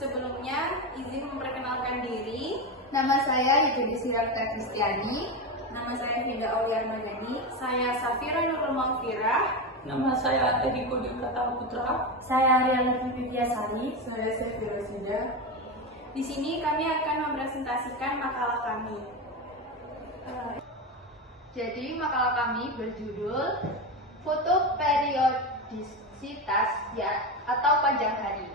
Sebelumnya, izin memperkenalkan diri. Nama saya Yudhistira Sirapta Kristiani. Nama saya Vida Aulia Magani. Saya Safira Nurul Maghfirah. Nama saya Edi Kudi Pratama Putra. Saya Ariel Viviasari. Saya Sefira Sida. Di sini kami akan mempresentasikan makalah kami. Jadi makalah kami berjudul Foto Periodisitas atau Panjang Hari.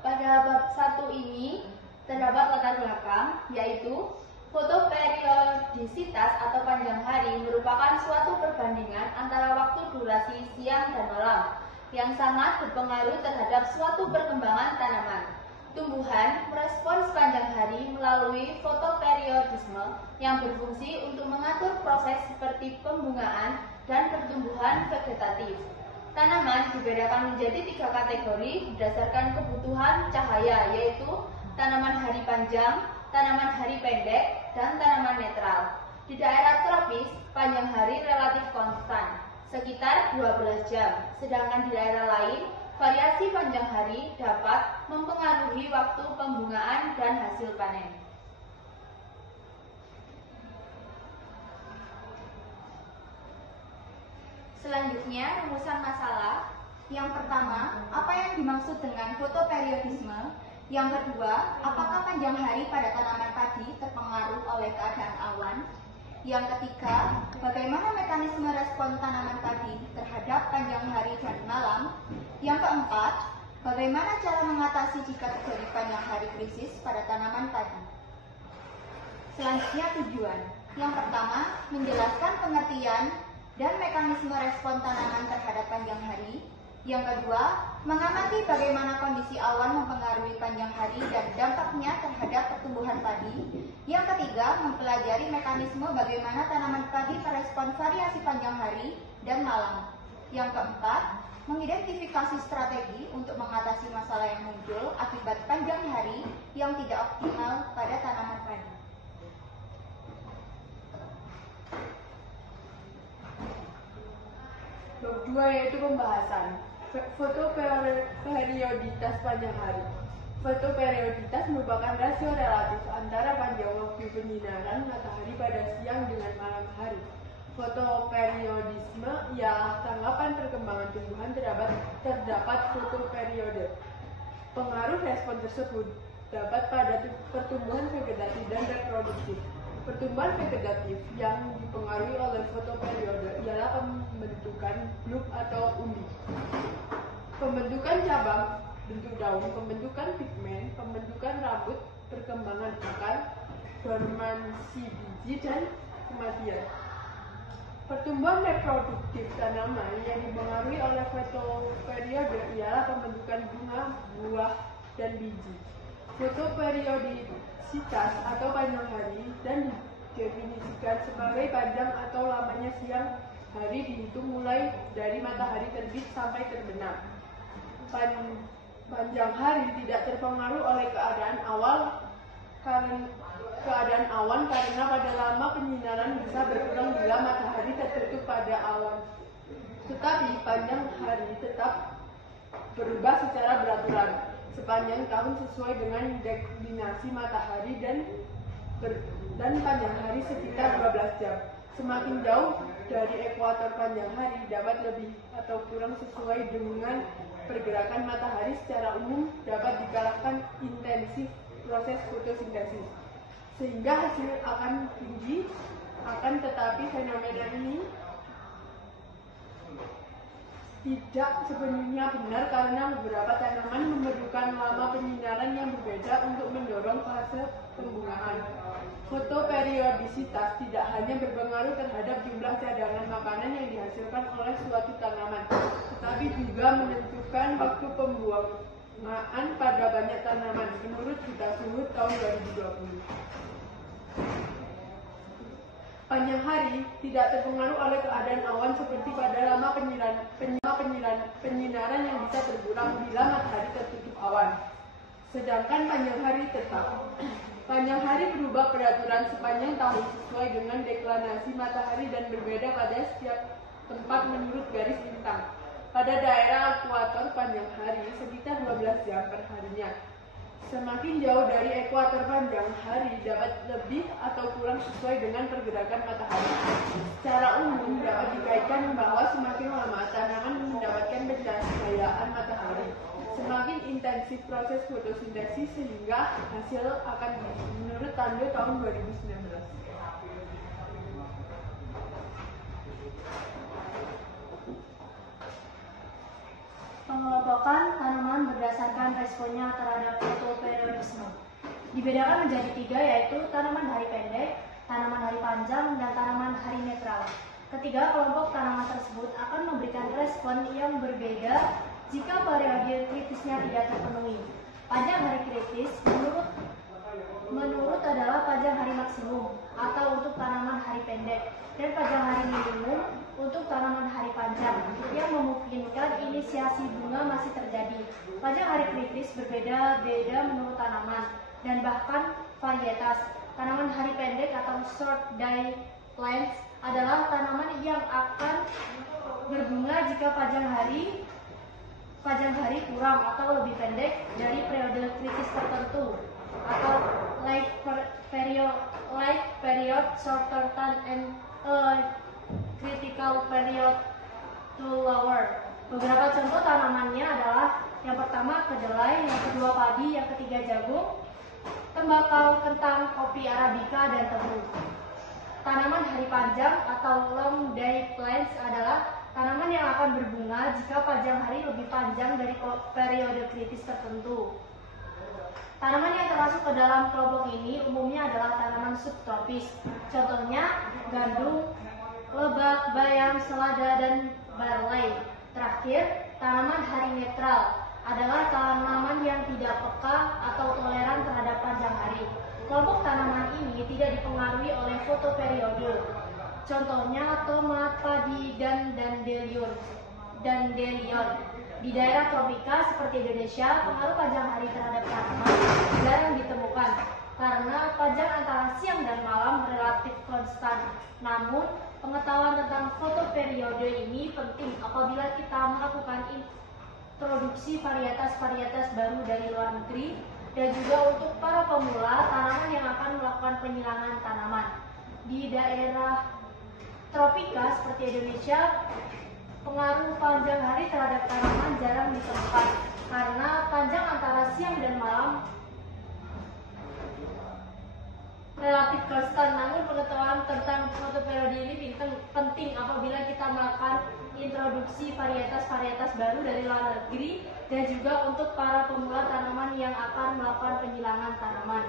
Pada bab 1 ini terdapat latar belakang, yaitu foto periodisitas atau panjang hari merupakan suatu perbandingan antara waktu durasi siang dan malam yang sangat berpengaruh terhadap suatu perkembangan tanaman. Tumbuhan merespons panjang hari melalui fotoperiodisme yang berfungsi untuk mengatur proses seperti pembungaan dan pertumbuhan vegetatif. Tanaman dibedakan menjadi 3 kategori berdasarkan kebutuhan cahaya, yaitu tanaman hari panjang, tanaman hari pendek, dan tanaman netral. Di daerah tropis, panjang hari relatif konstan, sekitar 12 jam, sedangkan di daerah lain, variasi panjang hari dapat mempengaruhi waktu pembungaan dan hasil panen. Selanjutnya, rumusan masalah. Yang pertama, apa yang dimaksud dengan fotoperiodisme? Yang kedua, apakah panjang hari pada tanaman padi terpengaruh oleh keadaan awan? Yang ketiga, bagaimana mekanisme respon tanaman padi terhadap panjang hari dan malam? Yang keempat, bagaimana cara mengatasi jika terjadi panjang hari krisis pada tanaman padi? Selanjutnya tujuan. Yang pertama, menjelaskan pengertian dan mekanisme respon tanaman terhadap panjang hari. Yang kedua, mengamati bagaimana kondisi awan mempengaruhi panjang hari dan dampaknya terhadap pertumbuhan padi. Yang ketiga, mempelajari mekanisme bagaimana tanaman padi merespon variasi panjang hari dan malam. Yang keempat, mengidentifikasi strategi untuk mengatasi masalah yang muncul akibat panjang hari yang tidak optimal pada tanaman padi. Bab 2 yaitu pembahasan foto perioditas panjang hari. Foto perioditas merupakan rasio relatif antara panjang waktu penyinaran matahari pada siang dengan malam hari. Fotoperiodisme ialah tanggapan perkembangan tumbuhan terdapat fotoperiode. Pengaruh respon tersebut dapat pada pertumbuhan vegetatif dan reproduktif. Pertumbuhan vegetatif yang dipengaruhi oleh fotoperiode ialah pembentukan blub atau undi, pembentukan cabang, bentuk daun, pembentukan pigmen, pembentukan rambut, perkembangan akar, dormansi biji, dan kematian. Pertumbuhan reproduktif tanaman yang dipengaruhi oleh fotoperiode ialah pembentukan bunga, buah, dan biji. Fotoperiodisitas atau panjang hari dan didefinisikan sebagai panjang atau lamanya siang hari dihitung mulai dari matahari terbit sampai terbenam. Panjang hari tidak terpengaruh oleh keadaan awan karena pada lama penyinaran bisa berkurang bila matahari tertutup pada awan. Tetapi panjang hari tetap berubah secara beraturan sepanjang tahun sesuai dengan deklinasi matahari dan panjang hari sekitar 12 jam. Semakin jauh dari ekuator panjang hari dapat lebih atau kurang sesuai dengan pergerakan matahari secara umum dapat dikalahkan intensif proses fotosintesis. Sehingga hasil akan tinggi, akan tetapi fenomena ini tidak sepenuhnya benar karena beberapa tanaman memerlukan lama penyinaran yang berbeda untuk mendorong fase pembungaan. Fotoperiodisitas tidak hanya berpengaruh terhadap jumlah cadangan makanan yang dihasilkan oleh suatu tanaman, tetapi juga menentukan waktu pembuangan pada banyak tanaman, menurut Gita Suhud tahun 2020. Panjang hari tidak terpengaruh oleh keadaan awan seperti pada lama penyinaran yang bisa berkurang bila matahari tertutup awan. Sedangkan panjang hari tetap. Panjang hari berubah peraturan sepanjang tahun sesuai dengan deklinasi matahari dan berbeda pada setiap tempat menurut garis bintang. pada daerah ekuator panjang hari sekitar 12 jam per harinya. Semakin jauh dari ekuator panjang hari dapat lebih atau kurang sesuai dengan pergerakan matahari. Secara umum dapat dikaitkan bahwa semakin lama tanaman mendapatkan pencahayaan matahari, semakin intensif proses fotosintesis sehingga hasil akan menurut Tando tahun 2019. Pengelompokan tanaman berdasarkan responnya terhadap fotoperiodisme dibedakan menjadi 3, yaitu tanaman hari pendek, tanaman hari panjang, dan tanaman hari netral. Ketiga kelompok tanaman tersebut akan memberikan respon yang berbeda jika periode kritisnya tidak terpenuhi. Panjang hari kritis menurut adalah panjang hari maksimum atau untuk tanaman hari pendek, dan panjang hari minimum untuk tanaman hari panjang yang memungkinkan inisiasi bunga masih terjadi. Panjang hari kritis berbeda-beda menurut tanaman dan bahkan varietas. Tanaman hari pendek atau short day plants adalah tanaman yang akan berbunga jika panjang hari kurang atau lebih pendek dari periode kritis tertentu, atau light period shorter than critical period to lower. Beberapa contoh tanamannya adalah yang pertama kedelai, yang kedua padi, yang ketiga jagung, tembakau, kentang, kopi arabica, dan tebu. Tanaman hari panjang atau long day plants adalah tanaman yang akan berbunga jika panjang hari lebih panjang dari periode kritis tertentu. Tanaman yang termasuk ke dalam kelompok ini umumnya adalah tanaman subtropis. Contohnya gandum, lebak, bayam, selada, dan barley. Terakhir, tanaman hari netral adalah tanaman yang tidak peka atau toleran terhadap panjang hari. Kelompok tanaman ini tidak dipengaruhi oleh fotoperiode. Contohnya tomat, padi, dan dandelion. Di daerah tropika seperti Indonesia, pengaruh panjang hari terhadap tanaman jarang ditemukan karena panjang antara siang dan malam relatif konstan. Namun, pengetahuan tentang fotoperiode ini penting apabila kita melakukan introduksi varietas-varietas baru dari luar negeri dan juga untuk para pemula tanaman yang akan melakukan penyilangan tanaman. Di daerah tropika seperti Indonesia, pengaruh panjang hari terhadap tanaman jarang ditemukan karena panjang antara siang dan malam relatif konstan. Namun pengetahuan tentang fotoperiode ini penting apabila kita melakukan introduksi varietas-varietas baru dari luar negeri dan juga untuk para pemula tanaman yang akan melakukan penyilangan tanaman.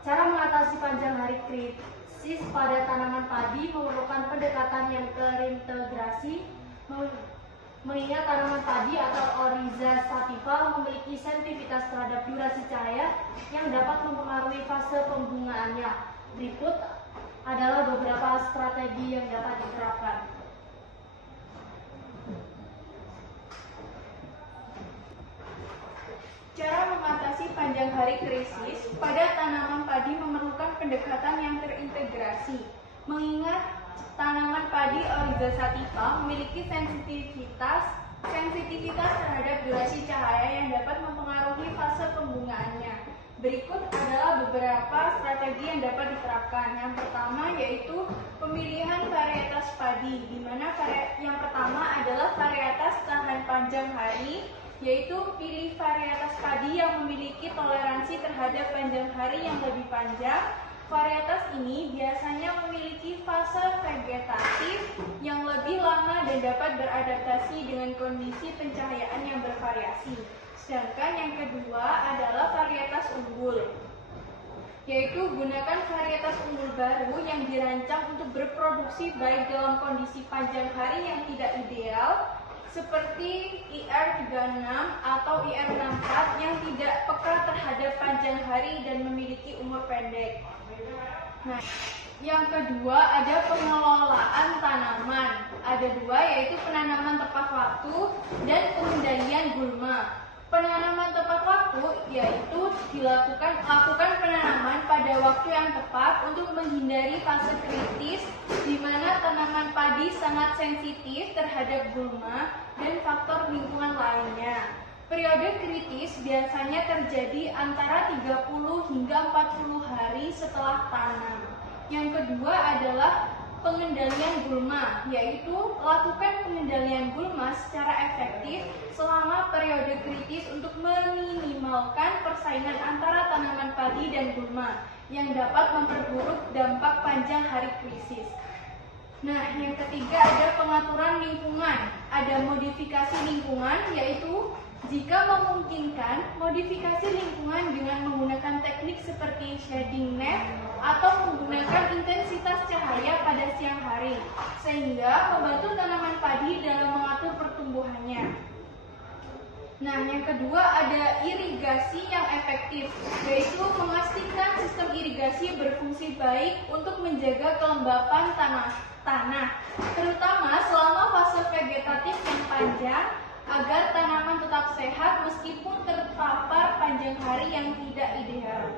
Cara mengatasi panjang hari kritis pada tanaman padi memerlukan pendekatan yang terintegrasi, mengingat tanaman padi atau Oryza sativa memiliki sensitivitas terhadap durasi cahaya yang dapat mempengaruhi fase pembungaannya. Berikut adalah beberapa strategi yang dapat diterapkan. Cara mengatasi panjang hari krisis pada tanaman padi memerlukan pendekatan yang terintegrasi, mengingat tanaman padi Oryza sativa memiliki sensitivitas terhadap durasi cahaya yang dapat mempengaruhi fase pembungaannya. Berikut adalah beberapa strategi yang dapat diterapkan. Yang pertama yaitu pemilihan varietas padi, di mana yang pertama adalah varietas tahan panjang hari, yaitu pilih varietas padi yang memiliki toleransi terhadap panjang hari yang lebih panjang. Varietas ini biasanya memiliki fase vegetatif yang lebih lama dan dapat beradaptasi dengan kondisi pencahayaan yang bervariasi. Sedangkan yang kedua adalah varietas unggul, yaitu gunakan varietas unggul baru yang dirancang untuk berproduksi baik dalam kondisi panjang hari yang tidak ideal, seperti IR36 atau IR64 yang tidak peka terhadap panjang hari dan memiliki umur pendek. Nah, yang kedua ada pengelolaan tanaman. Ada dua, yaitu penanaman tepat waktu dan pengendalian gulma. Penanaman tepat waktu yaitu lakukan penanaman pada waktu yang tepat untuk menghindari fase kritis di mana tanaman padi sangat sensitif terhadap gulma dan faktor lingkungan lainnya. Periode kritis biasanya terjadi antara 30 hingga 40 hari setelah tanam. Yang kedua adalah pengendalian gulma, yaitu lakukan pengendalian gulma secara efektif selama periode kritis untuk meminimalkan persaingan antara tanaman padi dan gulma yang dapat memperburuk dampak panjang hari krisis. Nah, yang ketiga ada pengaturan lingkungan. Ada modifikasi lingkungan, yaitu jika memungkinkan, modifikasi lingkungan dengan menggunakan teknik seperti shading net atau menggunakan intensitas cahaya pada siang hari, sehingga membantu tanaman padi dalam mengatur pertumbuhannya. Nah, yang kedua ada irigasi yang efektif, yaitu memastikan sistem irigasi berfungsi baik untuk menjaga kelembapan tanah, terutama selama fase vegetatif yang panjang, agar tanaman tetap sehat meskipun terpapar panjang hari yang tidak ideal.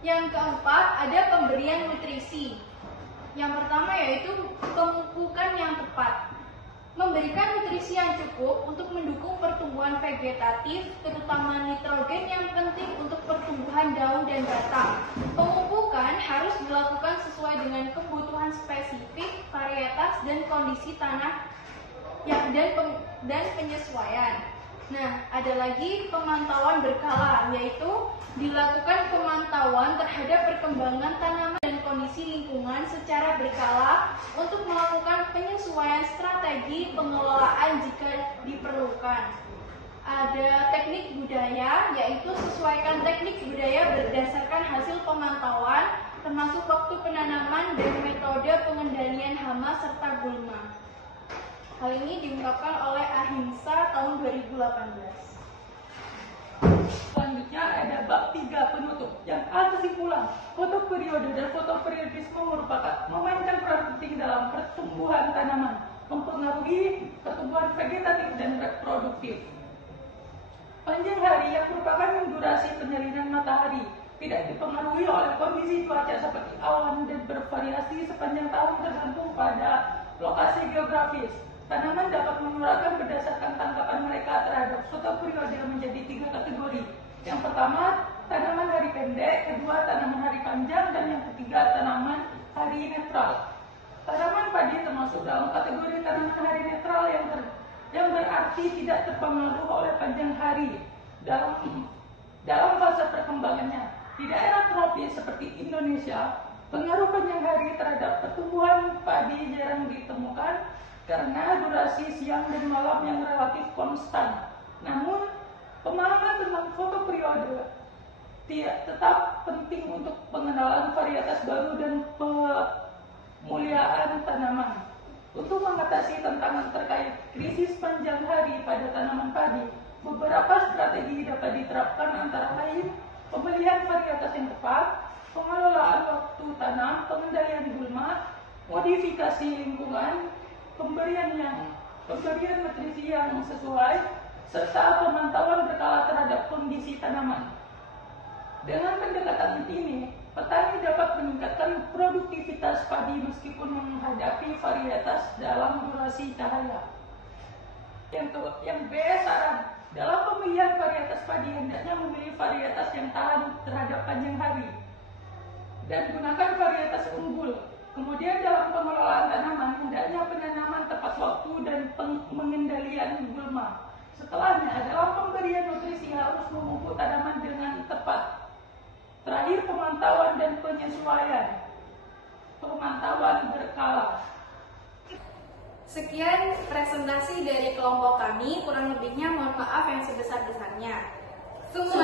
Yang keempat, ada pemberian nutrisi. Yang pertama yaitu pemupukan yang tepat. Memberikan nutrisi yang cukup untuk mendukung pertumbuhan vegetatif, terutama nitrogen yang penting untuk pertumbuhan daun dan batang. Pemupukan harus dilakukan sesuai dengan kebutuhan spesifik, varietas, dan kondisi tanah dan penyesuaian. Nah, ada lagi pemantauan berkala, yaitu dilakukan pemantauan terhadap perkembangan tanaman dan kondisi lingkungan secara berkala untuk melakukan penyesuaian strategi pengelolaan jika diperlukan. Ada teknik budaya, yaitu sesuaikan teknik budaya berdasarkan hasil pemantauan, termasuk waktu penanaman dan metode pengendalian hama serta gulma. Hal ini diungkapkan oleh Ahimsa tahun 2018. Selanjutnya ada bab 3 penutup yang ada kesimpulan. Fotoperiode dan fotoperiodisme merupakan memainkan peran penting dalam pertumbuhan tanaman, mempengaruhi pertumbuhan vegetatif dan reproduktif. Panjang hari yang merupakan durasi penyalinan matahari tidak dipengaruhi oleh kondisi cuaca seperti awan dan bervariasi sepanjang tahun tergantung pada lokasi geografis. Tanaman dapat menyuarakan berdasarkan tangkapan mereka terhadap fotoperiode menjadi 3 kategori. Yang pertama, tanaman hari pendek, kedua, tanaman hari panjang, dan yang ketiga, tanaman hari netral. Tanaman padi termasuk dalam kategori tanaman hari netral yang berarti tidak terpengaruh oleh panjang hari dalam fase perkembangannya. Di daerah tropis seperti Indonesia, pengaruh panjang hari terhadap pertumbuhan padi jarang ditemukan karena durasi siang dan malam yang relatif konstan. Namun, pemahaman tentang fotoperiode tetap penting untuk pengenalan varietas baru dan pemuliaan tanaman. Untuk mengatasi tantangan terkait krisis panjang hari pada tanaman padi, beberapa strategi dapat diterapkan antara lain pemilihan varietas yang tepat, pengelolaan waktu tanam, pengendalian gulma, modifikasi lingkungan, pemberian nutrisi yang sesuai, serta pemantauan berkala terhadap kondisi tanaman. Dengan pendekatan ini, petani dapat meningkatkan produktivitas padi meskipun menghadapi varietas dalam durasi cahaya. Yang B, saran. Dalam pemilihan varietas padi, hendaknya memilih varietas yang tahan terhadap panjang hari dan gunakan varietas unggul. Kemudian dalam pengelolaan tanaman, hendaknya penanaman tepat waktu dan pengendalian gulma. Setelahnya, dalam pemberian nutrisi harus memupuk tanaman dengan tepat. Terakhir, pemantauan dan penyesuaian. Pemantauan berkala. Sekian presentasi dari kelompok kami, kurang lebihnya mohon maaf yang sebesar-besarnya. Sukses!